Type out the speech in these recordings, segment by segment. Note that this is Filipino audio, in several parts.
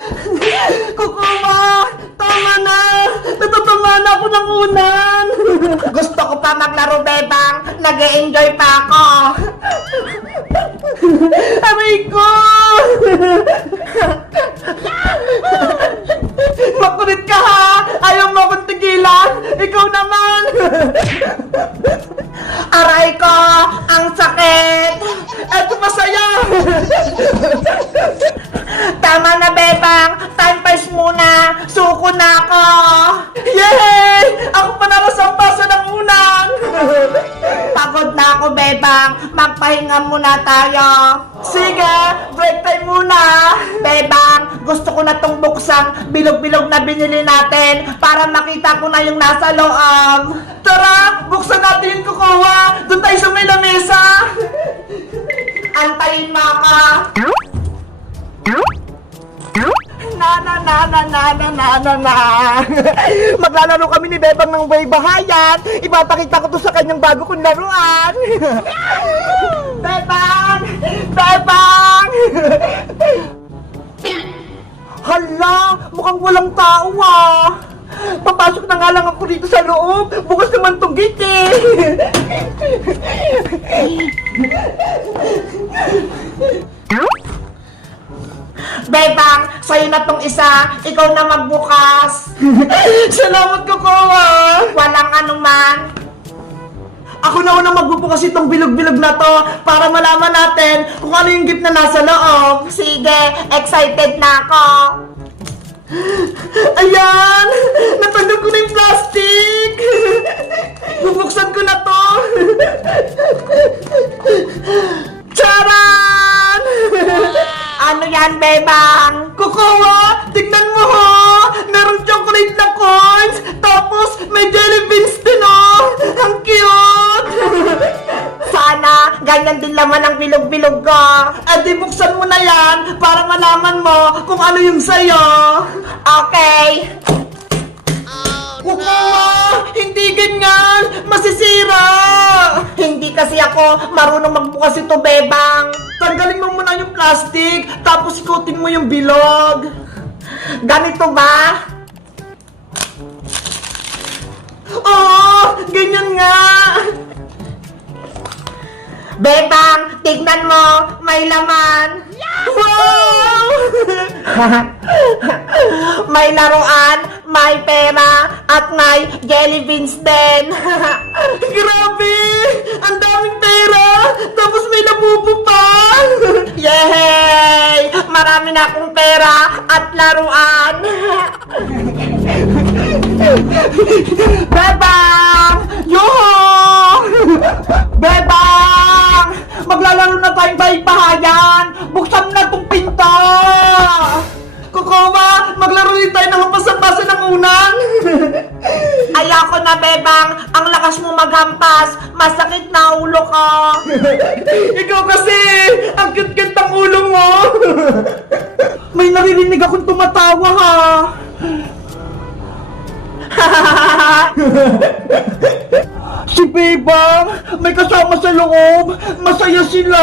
Kukuma! Tama na! Natatamaan ako ng unan! Gusto ko pa maglaro, Bebang. nag enjoy pa ako. Aray ko! Makulit ka ha! Ayaw mo akong tigilan! Ikaw naman! Aray ko, ang sakit. Eto masaya! Tama na, Suko na ako. Yay! Ako pa narasambasa ng unan! Pagod na ako, Bebang. Magpahinga muna tayo. Sige, break time muna! Bebang, gusto ko na tong buksang bilog-bilog na binili natin para makita ko na yung nasa loob. Tara, buksan natin yung kukuha! Doon tayo sa may lamesa! Antayin mo ako. na na na na na na na. Maglalaro kami ni Bebang ng way bahayan. Ipapakita ko to sa kanyang bago kong laruan. Bebang! Bebang! Hala! Mukhang walang tao ah! Papasok na nga lang ako dito sa loob. Bukas naman tong gate eh. Bebang, sa'yo na tong isa. Ikaw na magbukas. Salamat ko Walang anuman. Ako na unang magbubukas itong bilog-bilog na to para malaman natin kung ano yung gift na nasa loob. Sige, excited na ako. Ayan! Natanggal ko na yung plastic! Bubuksan ko na to! Charan! Ano yan, Bebang? Kukuha! Tignan mo ho! Merong chocolate na coins! Tapos may jelly beans din oh! Ang cute! Sana, ganyan din laman ang bilog-bilog ko. At di buksan mo na yan para malaman mo kung ano yung sayo! Okay. Kukuha! Hindi ganyan! Masisira! Ako marunong magbukas ito, Bebang. Tanggalin mo muna yung plastic, tapos ikutin mo yung bilog. Ganito ba? Oo! Ganyan nga! Bebang, tignan mo, may laman. Wow! may laruan, may pera, at may jelly beans din. Grabe! Ang daming pera! Tapos may nabubo pa! Yay! Marami na akong pera at laruan. Bebang! Yoho! Bebang! Maglalaro na tayong bahay-bahayan! Buksan na tong pinto! Kukuma, maglaro din tayo ng hampas-hampasan ng unan! Ayoko na, Bebang. Ang lakas mo maghampas. Masakit na ulo ko. Ikaw kasi! Ang cute-cute ng ulo mo! May naririnig akong tumatawa ha! Si Bebang! May kasama sa loob! Masaya sila!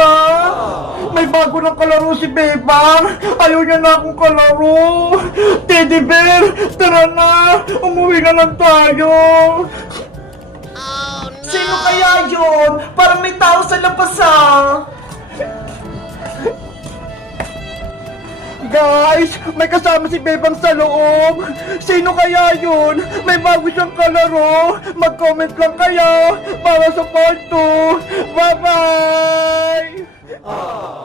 May bago ng kalaro si Bebang! Ayaw niya na akong kalaro! Teddy Bear! Tara na! Umuwi na lang tayo! Sino kaya yun? Parang may tao sa labas ah! Guys, may kasama si Bebang sa loob. Sino kaya yun? May bago siyang kalaro. Mag-comment lang kayo para sa part 2. Bye-bye! Aww.